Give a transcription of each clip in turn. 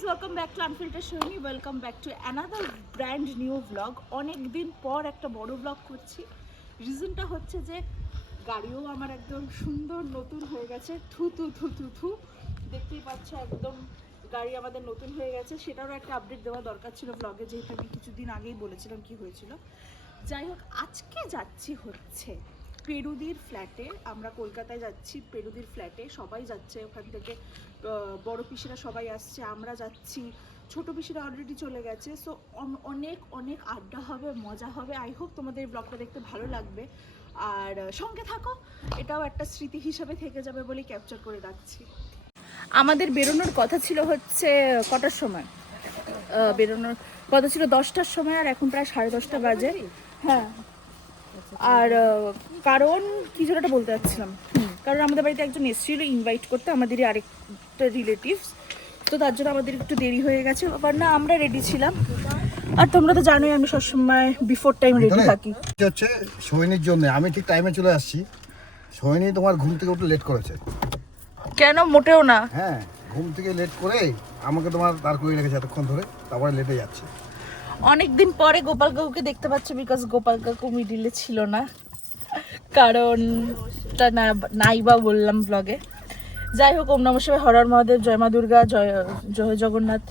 guys, welcome back to Unfiltered Shoini. Welcome back to another brand new vlog. অনেক দিন পর একটা বড় vlog করছি। রিজনটা হচ্ছে যে গাড়িও আমার একদম সুন্দর নতুন হয়ে গেছে। থু থু থু থু থু দেখতেই পাচ্ছ একদম গাড়ি আমাদের নতুন হয়ে গেছে। সেটারও একটা আপডেট দেওয়া দরকার ছিল vlog-এ, যেহেতু আমি কিছুদিন আগেই বলেছিলাম কি হয়েছিল। যাই হোক, আজকে যাচ্ছি হচ্ছে পেরুদির ফ্ল্যাটে। আমরা কলকাতায় যাচ্ছি পেরুদির ফ্ল্যাটে, সবাই যাচ্ছে ওখান থেকে। বড় পিসিরা সবাই আসছে, আমরা যাচ্ছি, ছোট পিসিরা অলরেডি চলে গেছে। সো অনেক অনেক আড্ডা হবে, মজা হবে। আই হোপ তোমাদের এই ব্লগটা দেখতে ভালো লাগবে আর সঙ্গে থাকো। এটাও একটা স্মৃতি হিসাবে থেকে যাবে বলেই ক্যাপচার করে রাখছি। আমাদের বেরোনোর কথা ছিল হচ্ছে কটার সময়? বেরোনোর কথা ছিল 10টার সময়, আর এখন প্রায় 10:30 বাজে। হ্যাঁ, আর কারণ কিছু একটা বলতে চাচ্ছিলাম। কারণ আমাদের বাড়িতে একজন এসেছিল ইনভাইট করতে, আমাদেরই আরেকটা রিলেটিভস, তো তার জন্য আমাদের একটু দেরি হয়ে গেছে। আবার না, আমরা রেডি ছিলাম, আর তোমরা তো জানোই আমি সবসময় বিফোর টাইম রেডি থাকি। হচ্ছে সোহিনীর জন্য আমি ঠিক টাইমে চলে আসছি। সোহিনী তোমার ঘুম থেকে উঠে লেট করেছে। কেন? মোটেও না। হ্যাঁ, ঘুম থেকে লেট করে আমাকে তোমার দাঁড় করে রেখেছে এতক্ষণ ধরে, তারপরে লেটে যাচ্ছে। অনেকদিন পরে গোপাল কাকুকে দেখতে পাচ্ছি, বিকজ গোপাল কাকু মিডিলে ছিল না, কারণ নাই বা বললাম ব্লগে। যাই হোক, ওম নমঃ শিবায়, হর হর মহাদেব, জয় মা দুর্গা, জয় জয় জগন্নাথ,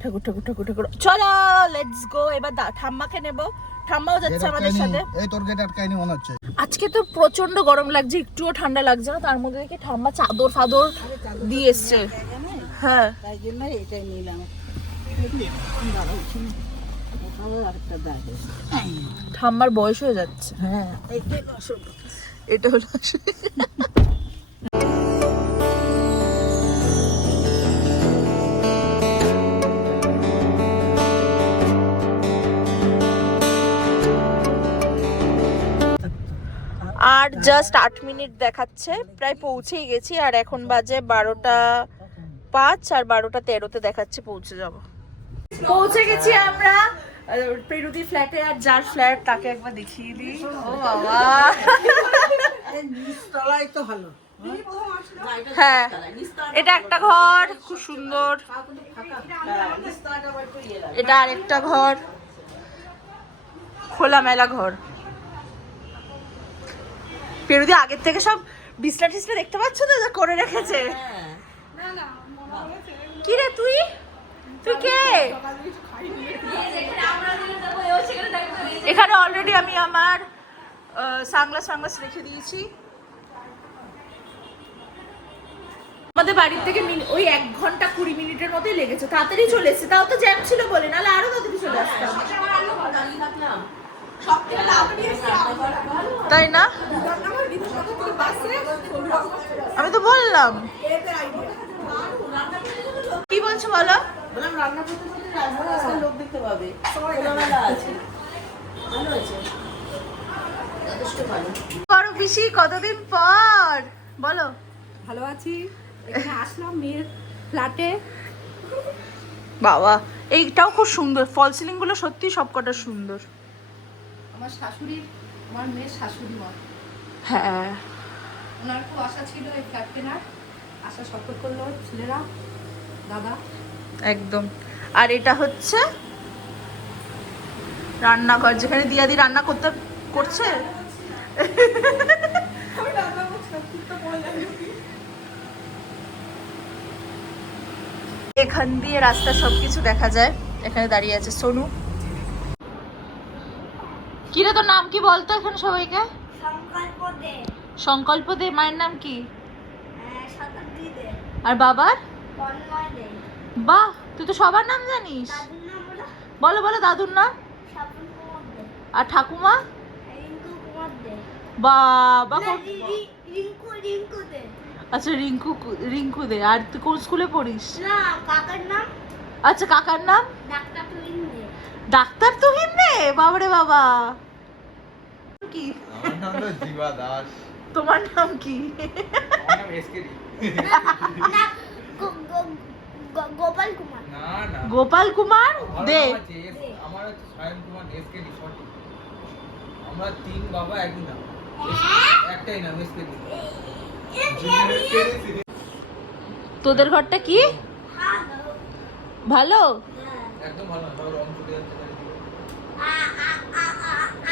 ঠাকুর ঠাকুর ঠাকুর ঠাকুর। চলো লেটস গো। এবার ঠাম্মাকে নেব, ঠাম্মাও যাচ্ছে আমাদের সাথে। এই তোর গেট আটকায়নি মনে হচ্ছে। আজকে তো প্রচন্ড গরম লাগছে, একটুও ঠান্ডা লাগছে না। তার মধ্যে দেখি ঠাম্মা চাদর ফাদর দিয়ে এসছে। হ্যাঁ, তাই জন্য এটাই নিলাম। ঠাম্মার বয়স হয়ে যাচ্ছে। হ্যাঁ, এটা হলো আর জাস্ট 8 মিনিট দেখাচ্ছে, প্রায় পৌঁছেই গেছি। আর এখন বাজে 12:05, আর 12:13-তে দেখাচ্ছে পৌঁছে যাব। পৌঁছে গেছি আমরা পেরুদি ফ্ল্যাটে। আর যার ফ্ল্যাট তাকে একবার দেখিয়ে দিই। ও বাবা, নিচতলায় তো ভালো। হ্যাঁ, এটা একটা ঘর, খুব সুন্দর। এটা আরেকটা ঘর, খোলামেলা ঘর। পেরুদি আগের থেকে সব বিছনা টিছনা দেখতে পাচ্ছ তো, যা করে রেখেছে। কি রে তুই তুই কে? এখানে অলরেডি আমি আমার সানগ্লাস রেখে দিয়েছি। আমাদের বাড়ির থেকে ওই 1 ঘন্টা 20 মিনিটের মতোই লেগেছে, তাড়াতাড়ি চলে এসেছে। তাও তো জ্যাম ছিল বলে, নাহলে আরো তাড়াতাড়ি চলে আসতাম, তাই না? আমি তো বললাম। কি বলছো বলো? লোক দেখতে পাবে, খোলামেলা আছে, ভালো আছে, যথেষ্ট ভালো। বড় পিসি, কতদিন পর বলো। ভালো আছি। এখানে আসলাম মেয়ের ফ্ল্যাটে। বাবা, এইটাও খুব সুন্দর। ফল সিলিং গুলো সত্যি সবকটা সুন্দর। আমার শাশুড়ির, আমার মেয়ের শাশুড়ি মা, হ্যাঁ, ওনার খুব আশা ছিল এই ফ্ল্যাট কেনার। আশা সফল করলো ছেলেরা, দাদা। একদম। আর এটা হচ্ছে রান্নাঘর, যেখানে দিয়াদি রান্না করছে। এখান দিয়ে রাস্তা সবকিছু দেখা যায়। এখানে দাঁড়িয়ে আছে সোনু। কি রে, তোর নাম কি বলতো এখানে সবাইকে? সংকল্প দে। মায়ের নাম কি? আর বাবার? বাহ, তুই তো সবার নাম জানিস। বলো বলো, দাদুর নাম। আর ঠাকুমা? বাবা, আচ্ছা রিঙ্কু দে। আর তুই কোন স্কুলে পড়িস? আচ্ছা, কাকার নাম? ডাক্তার তুহিন দে। বাবারে বাবা। কি তোমার নাম? কি গোপাল কুমার দে। আমরা 3 বাবা একই নাম, একটাই নাম এসকেডি। তোদের ঘরটা কি? ভালো? একদম ভালো না, সব রং চলে যাচ্ছে চারিদিকে।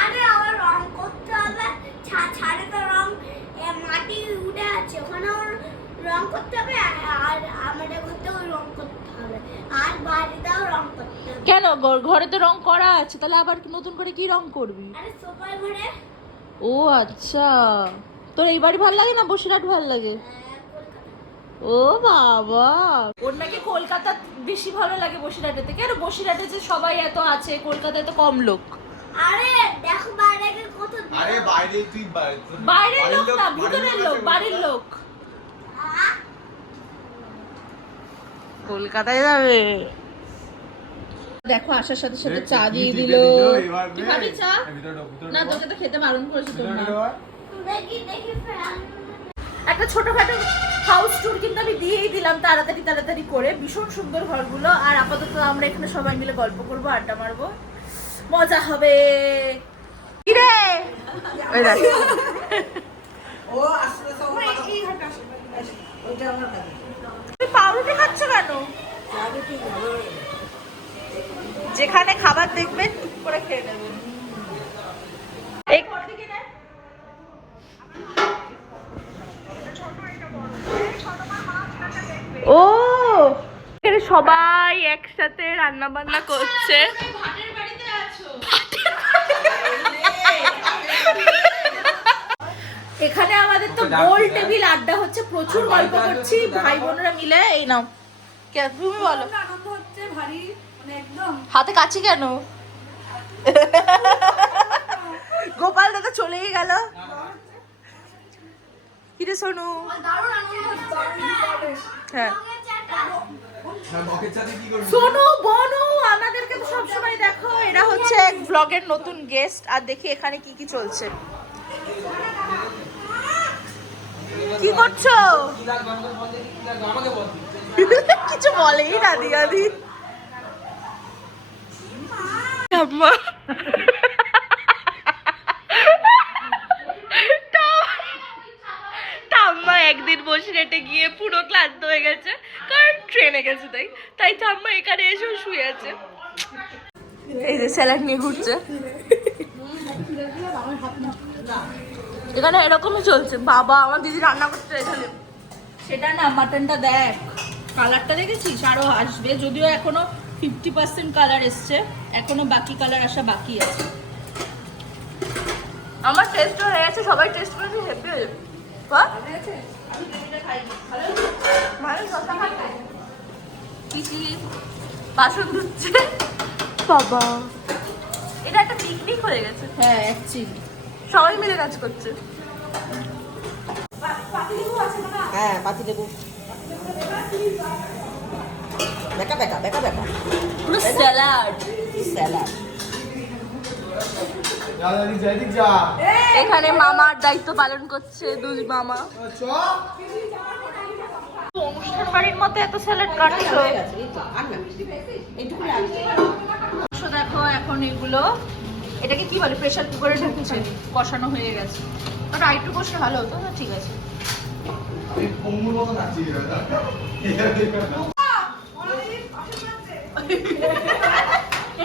আরে আমার রং করতে হবে, ছাড়ে তো রং মাটি উঠে আছে, ওখানে রং করতে হবে, আর আমাদের ঘরতেও রং করতে হবে, আর বাড়িতেও রং করতে হবে। কেন ঘরে তো রং করা আছে, তাহলে আবার নতুন করে কি রং করবি? আরে সোফার ঘরে ও আচ্ছা, তোর এই বাড়ি ভালো লাগে না বসিরহাট ভালো লাগে? ও বাবা, ওর নাকি কলকাতা বেশি ভালো লাগে বসিরহাটে থেকে। আর বসিরহাটে যে সবাই এত আছে, কলকাতায় তো কম লোক। আরে দেখো বাইরে কত, আরে বাইরে তুই বাইরের লোক না, ভিতরের লোক, বাড়ির লোক। কলকাতায় যাবে। দেখো আসার সাথে সাথে চা দিয়ে দিল। তুই খাবি চা? না, তোকে তো খেতে বারণ করেছে তোর মা। দেখি ফ্যান। একটা ছোটখাটো হাউস ট্যুর কিন্তু আমি দিয়েই দিলাম তাড়াতাড়ি করে। ভীষণ সুন্দর ঘরগুলো। আর আপাতত আমরা এখানে সবাই মিলে গল্প করবো, আড্ডা মারবো, মজা হবে। কি রে? ওই দেখ। তুই পাউরুটি খাচ্ছ কেন? যেখানে খাবার দেখবেন টুক করে খেয়ে নেবেন। ও এখানে সবাই একসাথে রান্না বান্না করছে। এখানে আমাদের তো গোল টেবিল আড্ডা হচ্ছে, প্রচুর গল্প করছি ভাই বোনেরা মিলে। এই নাও, তুমি বলো। আনন্দ হচ্ছে ভারী, মানে একদম হাতে কাছি কেন? গোপাল দাদা চলেই গেল। কিরে সোনু? দারুণ আনন্দ হচ্ছে। হ্যাঁ, মকের সাথে কি করবি? সোনু বনু আমাদেরকে তো সবসময় দেখো। এরা হচ্ছে এক ব্লগের নতুন গেস্ট। আর দেখি এখানে কি কি চলছে। কি করছো? কি লাগবে আমাকে বল, দেখি কি লাগবে আমাকে বল। কিছু বলেই না দিয়াদি। আম্মা ঠাম্মা একদিন বসিরহাটে গিয়ে পুরো ক্লান্ত হয়ে গেছে, কারণ ট্রেনে গেছে। তাই ঠাম্মা এখানে এসেও শুয়ে আছে। এই যে স্যালাড নিয়ে ঘুরছে। এখানে এরকমই চলছে। বাবা, আমার দিদি রান্না করতে এখানে। সেটা না, মাটনটা দেখ, কালারটা দেখেছিস? আরো আসবে, যদিও এখনো 50% কালার এসছে, এখনো বাকি কালার আসা বাকি আছে। আমার টেস্ট হয়ে গেছে, সবাই টেস্ট করেছে, হ্যাপি হয়ে যাবে। পিসি বাসন ধুচ্ছে। বাবা, এটা একটা পিকনিক হয়ে গেছে। হ্যাঁ, অ্যাকচুয়ালি সবাই মিলে কাজ করছে। হ্যাঁ, পাতি দেবো। বেকা বেকা বেকা বেকা পুরো স্যালাড। স্যালাড। এখানে মামার দায়িত্ব পালন করছে দুই মামা। অনুষ্ঠান বাড়ির মতো এত স্যালাড কাটছো। দেখো এখন এগুলো, এটাকে কি বলে, প্রেসার কুকারে ঢুকেছে, কষানো হয়ে গেছে। আর আইটু কষে ভালো হতো না, ঠিক আছে।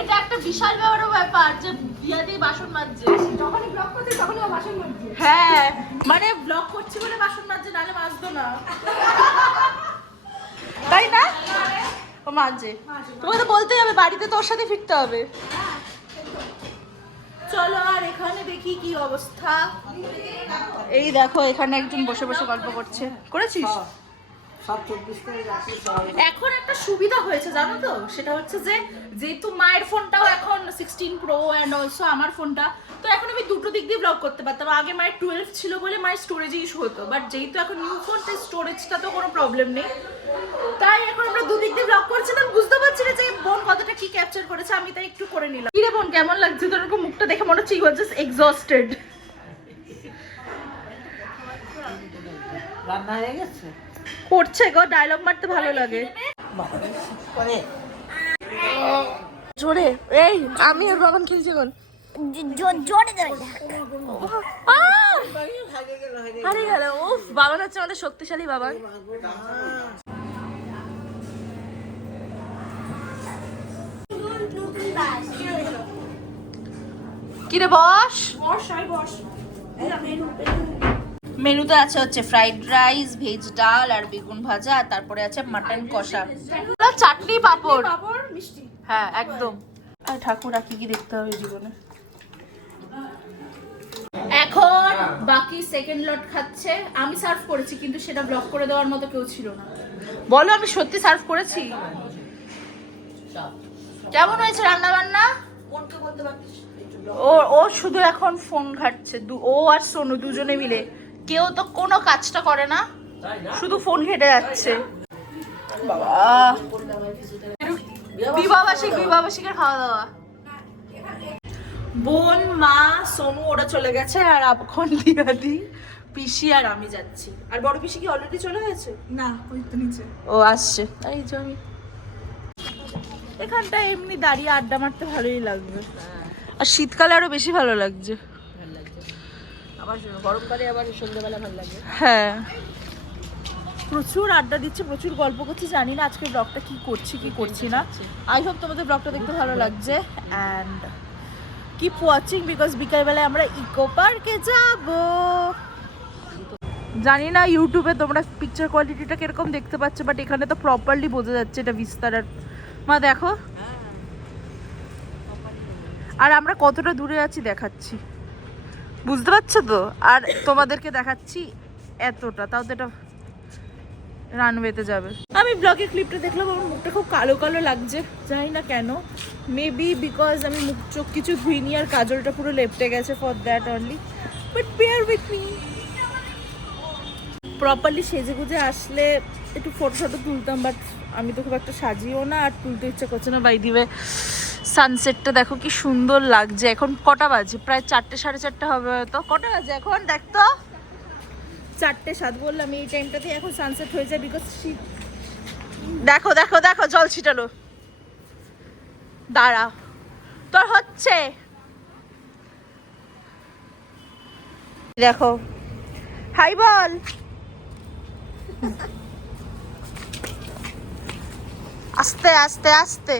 এটা একটা বিশাল বড় ব্যাপার যে বিয়া দিয়ে বাসন মাজছে। যখনই ব্লগ করছি তখনই ও বাসন মাজছে। হ্যাঁ, মানে ব্লগ করছি বলে বাসন মাজছে, নাহলে মাজতো না। তাই না? ও মাজে। তোমাকে তো বলতেই হবে, বাড়িতে তোর সাথে ফিরতে হবে। চলো, আর এখানে দেখি কি অবস্থা। এই দেখো, এখানে একজন বসে বসে গল্প করছে। করেছিস? এখন একটা সুবিধা হয়েছে জানো তো, সেটা হচ্ছে যে যেহেতু মায়ের ফোনটাও এখন 16 Pro অ্যান্ড অলসো আমার ফোনটা, তো এখন আমি দুটো দিক দিয়ে ব্লগ করতে পারতাম। আগে মায়ের 12 ছিল বলে মায়ের স্টোরেজে ইস্যু হতো, বাট যেহেতু এখন নিউ ফোন, তাই স্টোরেজটা তো কোনো প্রবলেম নেই। তাই এখন আমরা দুদিক দিয়ে ব্লগ করছি। তো বুঝতে পারছি না যে বোন কতটা কি ক্যাপচার করেছে, আমি তাই একটু করে নিলাম। কি রে বোন, কেমন লাগছে তোর? এরকম মুখটা দেখে মনে হচ্ছে ইউ আর জাস্ট এক্সস্টেড। রান্না হয়ে গেছে? করছে গো, ডায়লগ মারতে ভালো লাগে। জোরে, এই আমি আর বাবান খেলছি এখন। জোরে হারিয়ে গেল। উফ, বাবান হচ্ছে আমাদের শক্তিশালী বাবান। কিরে বস, বস মেনুতে আছে হচ্ছে ফ্রাইড রাইস, ভেজ ডাল আর বেগুন ভাজা, আর তারপরে আছে মাটন কষা, চাটনি, পাপড়। মিষ্টি। হ্যাঁ একদম। আর ঠাকুর কি কি দেখতে হবে জীবনে। এখন বাকি সেকেন্ড লট খাচ্ছে। আমি সার্ভ করেছি কিন্তু সেটা ব্লক করে দেওয়ার মতো কেউ ছিল না। বলো আমি সত্যি সার্ভ করেছি? কেমন হয়েছে রান্না বান্না? ও শুধু এখন ফোন ঘাটছে, ও আর সোনু দুজনে মিলে। কেউ তো কোনো কাজটা করে না, শুধু ফোন ঘেটে যাচ্ছে। বাবা, বিবাহবার্ষিকের খাওয়া দাওয়া। বোন, মা, সোনু ওরা চলে গেছে, আর এখন দিয়াদি, পিসি আর আমি যাচ্ছি। আর বড় পিসি কি অলরেডি চলে গেছে? না, ওই তো নিচে। ও আসছে। এই যে আমি এখানটা এমনি দাঁড়িয়ে আড্ডা মারতে ভালোই লাগবে, আর শীতকালে আরো বেশি ভালো লাগছে। আবার গরমকালে আবার সন্ধ্যেবেলা ভালো লাগে। হ্যাঁ, প্রচুর আড্ডা দিচ্ছে, প্রচুর গল্প করছি। জানি না আজকে ব্লগটা কি করছি কি করছি না। আই হোপ তোমাদের ব্লগটা দেখতে ভালো লাগছে, অ্যান্ড কিপ ওয়াচিং বিকজ বিকালবেলায় আমরা ইকো পার্কে যাব। জানি না ইউটিউবে তোমরা পিকচার কোয়ালিটিটা কিরকম দেখতে পাচ্ছ, বাট এখানে তো প্রপারলি বোঝা যাচ্ছে এটা বিস্তারার। মা দেখো, আর আমরা কতটা দূরে আছি দেখাচ্ছি, বুঝতে পারছো তো? আর তোমাদেরকে দেখাচ্ছি এতটা, তাও তো এটা রানওয়েতে যাবে। আমি ব্লগের ক্লিপটা দেখলাম, আমার মুখটা খুব কালো কালো লাগছে, জানি না কেন। মেবি বিকজ আমি মুখ চোখ কিছু ধুইনি, আর কাজলটা পুরো লেপটে গেছে, for that only. But bear with me. Properly সেজে গুজে আসলে একটু ফটো ফটো তুলতাম, বাট আমি তো খুব একটা সাজিও না, আর তুলতে ইচ্ছা করছে না। বাই দিবে সানসেটটা দেখো কি সুন্দর লাগছে। এখন কটা বাজে? প্রায় 4টে, 4:30 হবে হয়তো। কটা বাজে এখন দেখতো? 4:07 বললাম। এই টাইমটাতে এখন সানসেট হয়ে যায় বিকজ শীত। দেখো দেখো দেখো, জল ছিটালো। দাঁড়া, তোর হচ্ছে। দেখো, হাই বল। আস্তে আস্তে আস্তে।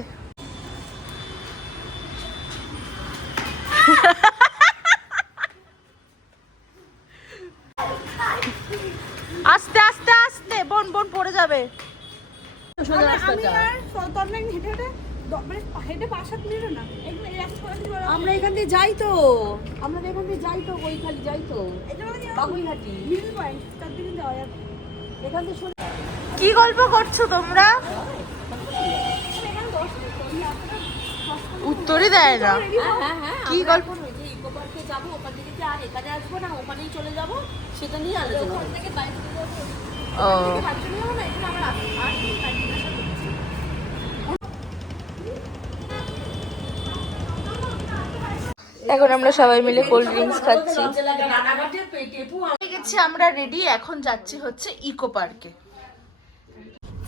আস্তে আস্তে আস্তে, বোন বোন পড়ে যাবে। আমরা এখান দিয়ে যাই তো, ওই খালি যাই তো বাবুইহাটি। এখান থেকে কি গল্প করছো তোমরা? উত্তরই দেয় না। কি গল্প? ইকো পার্কে যাবো, ওখান থেকে যে আর এখানে আসবো না, ওখানেই চলে যাবো, সেটা নিয়ে আলোচনা হবে। ও, এখন আমরা সবাই মিলে কোল্ড ড্রিঙ্কস খাচ্ছি। হয়ে গেছে আমরা রেডি, এখন যাচ্ছি হচ্ছে ইকো পার্কে।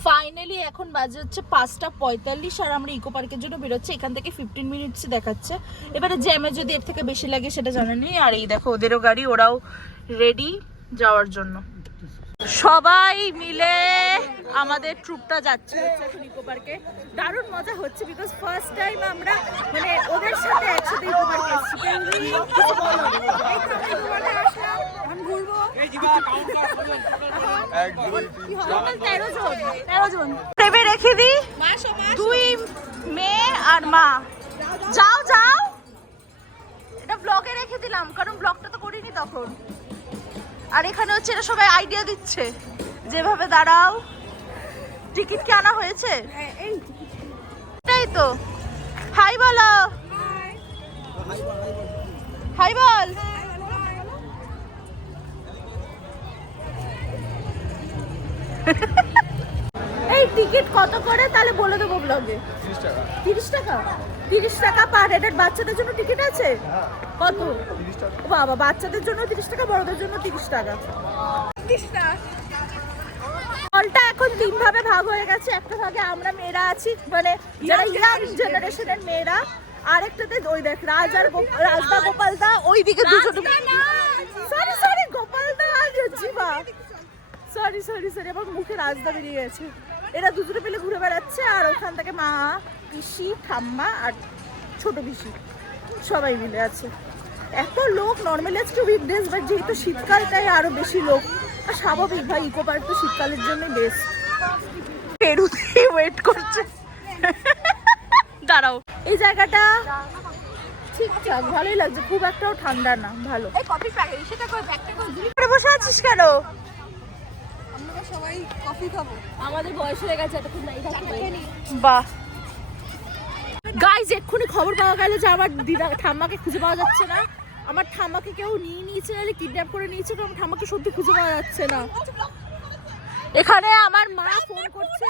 ফাইনালি এখন বাজে হচ্ছে 5:45, আর আমরা ইকো পার্কের জন্য বেরোচ্ছি। এখান থেকে 15 মিনিটস দেখাচ্ছে। এবারে জ্যামে যদি এর থেকে বেশি লাগে সেটা জানা নেই। আর এই দেখো ওদেরও গাড়ি, ওরাও রেডি যাওয়ার জন্য। সবাই মিলে আমাদের ট্রুপটা যাচ্ছে এখন ইকো পার্কে। দারুণ মজা হচ্ছে বিকজ ফার্স্ট টাইম আমরা মানে ওদের সাথে একসাথে ইকো পার্কে এসেছি। 13 জন প্রেমে রেখে দিই, 2 মেয়ে আর মা। যাও যাও, এটা ব্লগে রেখে দিলাম কারণ ব্লগটা তো করিনি তখন। আর এখানে হচ্ছে এরা সবাই আইডিয়া দিচ্ছে যেভাবে দাঁড়াও। টিকিট কি আনা হয়েছে? এটাই তো। হাই বলো, হাই বল। এই টিকিট কত করে তাহলে বলে দেবো ব্লগে? 30 টাকা। 30 টাকা পার হেড। বাচ্চাদের জন্য টিকিট আছে কত? বাবা, বাচ্চাদের জন্য 30 টাকা, বড়দের জন্য 30 টাকা। হলটা এখন 3 ভাগে ভাগ হয়ে গেছে। একটা ভাগে আমরা মেয়েরা আছি, মানে যারা ইয়াং জেনারেশনের মেয়েরা। আরেকটাতে ওই দেখ রাজদা গোপালদা, ওইদিকে দুজন। সরি সরি, গোপালদা আর জিবা। সরি সরি সরি, আমার মুখে রাজদা বেরিয়ে গেছে। এরা দুজনে পেলে ঘুরে বেড়াচ্ছে, আর ওখান থেকে মা, পিসি, ঠাম্মা আর ছোট পিসি সবাই মিলে আছে। এত লোক নর্মালি আজকে উইকডেজ, বাট যেহেতু শীতকাল তাই আরো বেশি লোক। আর স্বাভাবিক ভাই, ইকো পার্ক তো শীতকালের জন্য বেস্ট। পেরুতে ওয়েট করছে, দাঁড়াও। এই জায়গাটা ঠিকঠাক ভালোই লাগছে, খুব একটাও ঠান্ডা না, ভালো। এই কফি প্যাকেট সেটা কই ব্যাগটা কই দূরে এখানে বসে আছিস কেন? আমরা সবাই কফি খাবো। আমাদের বয়স হয়ে গেছে, এতক্ষণ নাই থাকতে। বাহ গাইজ, এক্ষুনি খবর পাওয়া গেল যে আমার দিদা ঠাম্মাকে খুঁজে পাওয়া যাচ্ছে না। আমার ঠাম্মাকে কেউ নিয়ে নিয়েছে, নাহলে কিডন্যাপ করে নিয়েছে, তো আমার ঠাম্মাকে সত্যি খুঁজে পাওয়া যাচ্ছে না। এখানে আমার মা ফোন করছে,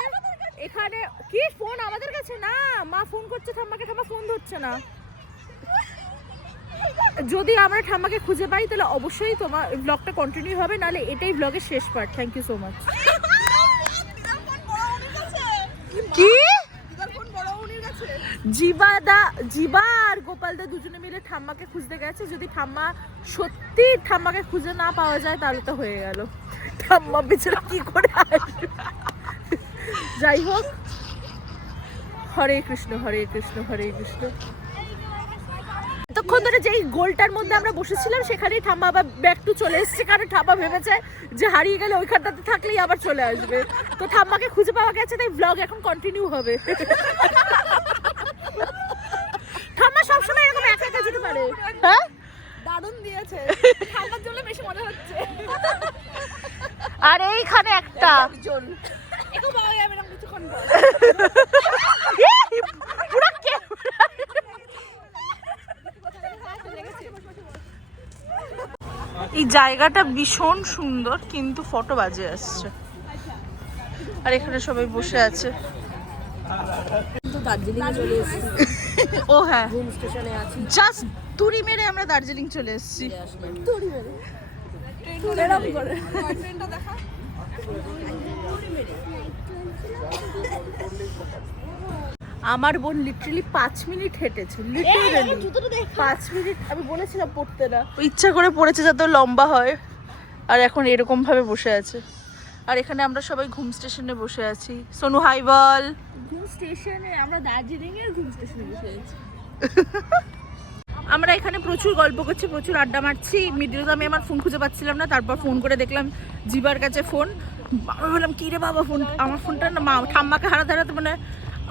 এখানে কি ফোন আমাদের কাছে না, মা ফোন করছে ঠাম্মাকে, ঠাম্মা ফোন ধরছে না। যদি আমরা ঠাম্মাকে খুঁজে পাই তাহলে অবশ্যই তোমার ব্লগটা কন্টিনিউ হবে, নাহলে এটাই ব্লগের শেষ part. Thank you so much. কি জিবা আর গোপালদা দুজনে মিলে ঠাম্মাকে খুঁজতে গেছে। যদি ঠাম্মা সত্যি ঠাম্মাকে খুঁজে না পাওয়া যায় তাহলে তো হয়ে গেল, ঠাম্মা বেচারা কি করে আসবে। যাই হোক, হরে কৃষ্ণ হরে কৃষ্ণ হরে কৃষ্ণ। এতক্ষণ ধরে যেই গোলটার মধ্যে আমরা বসেছিলাম সেখানেই ঠাম্মা আবার ব্যাক টু চলে এসেছে, কারণ ঠাম্মা ভেবেছে যে হারিয়ে গেলে ওইখানটাতে থাকলেই আবার চলে আসবে। তো ঠাম্মাকে খুঁজে পাওয়া গেছে, তাই ব্লগ এখন কন্টিনিউ হবে। ঠাম্মা সবসময় এরকম একা একা যেতে পারে। হ্যাঁ দারুণ দিয়েছে, ঠান্ডার জন্য বেশি মজা হচ্ছে। আর এইখানে একটা একটু পাওয়া যাবে না কিছুক্ষণ পর। পুরো এই জায়গাটা ভীষণ সুন্দর, কিন্তু ফটো বাজে আসছে। আর এখানে সবাই বসে আছে। কিন্তু দার্জিলিং এ চলে এসেছি, ও হ্যাঁ, ঘুম স্টেশনে আছি। জাস্ট তুড়ি মেরে আমরা দার্জিলিং চলে এসেছি। এরকম করে ট্রেনটা দেখা। আমার বোন লিটারালি 5 মিনিট হেঁটেছে, লিটারালি 5 মিনিট। আমি বলেছিলাম পড়তে না, ইচ্ছা করে পড়েছে যাতে লম্বা হয়। আর এখন এরকম ভাবে বসে আছে। আর এখানে আমরা সবাই ঘুম স্টেশনে বসে আছি। সোনু হাই বল। ঘুম স্টেশনে, আমরা দার্জিলিং এর ঘুম স্টেশনে বসে আছি। আমরা এখানে প্রচুর গল্প করছি, প্রচুর আড্ডা মারছি। মিডিলে আমি আমার ফোন খুঁজে পাচ্ছিলাম না, তারপর ফোন করে দেখলাম জিবার কাছে ফোন। বাবা বললাম কি রে বাবা, ফোন আমার ফোনটা না, মা ঠাম্মাকে হারাতে হারাতে মানে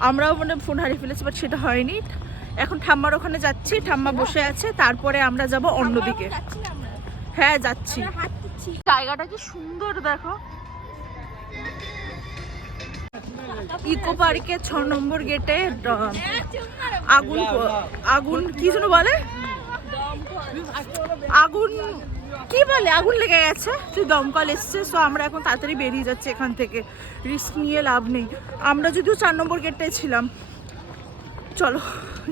আমরাও মানে ফোন হারিয়ে ফেলেছি, বাট সেটা হয়নি। এখন ঠাম্মার ওখানে যাচ্ছি, ঠাম্মা বসে আছে, তারপরে আমরা যাব অন্যদিকে। হ্যাঁ যাচ্ছি। জায়গাটা কি সুন্দর দেখো। ইকো পার্কে 6 নম্বর গেটে আগুন আগুন কি যেন বলে, আগুন কি বলে, আগুন লেগে গেছে, তুই দমকল এসছে। সো আমরা এখন তাড়াতাড়ি বেরিয়ে যাচ্ছি এখান থেকে, রিস্ক নিয়ে লাভ নেই। আমরা যদিও 4 নম্বর গেটটায় ছিলাম। চলো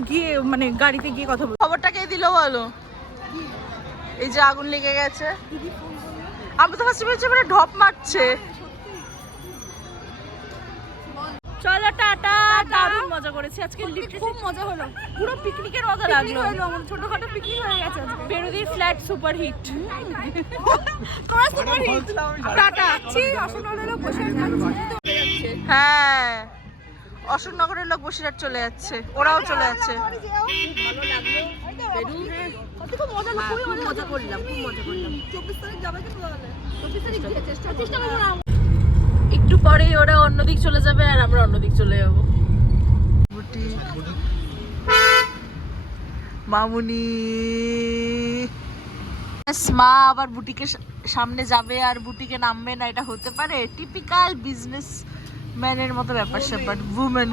গিয়ে মানে গাড়িতে গিয়ে কথা বল। খবরটা কে দিল বলো? এই যে আগুন লেগে গেছে। আমি তো ফার্স্টে বলছি মানে ঢপ মারছে। চলো টাটা। দারুণ মজা করেছি আজকে, খুব মজা হলো, পুরো পিকনিকের মজা লাগলো। ছোটখাটো পিকনিক হয়ে গেছে আজকে। পেরুদির ফ্ল্যাট সুপার হিট। তোমরা সুপার হিট। টাটা। অশোকনগরের লোক বসে যাচ্ছে। হ্যাঁ, অশোকনগরের লোক বসিরহাট চলে যাচ্ছে, ওরাও চলে যাচ্ছে। ভালো লাগলো পেরু, খুব মজা হলো, খুব মজা করলাম, খুব মজা করলাম। 24 তারিখ যাবে কিন্তু তাহলে 24 তারিখ গিয়ে চেষ্টা করবো। একটু পরেই ওরা অন্যদিক চলে যাবে আর আমরা অন্যদিক চলে যাবো। মামুনি মা আবার বুটিকের সামনে যাবে আর বুটিকে নামবে না, এটা হতে পারে? টিপিক্যাল বিজনেস ম্যানের মতো ব্যাপার স্যাপার। উমেন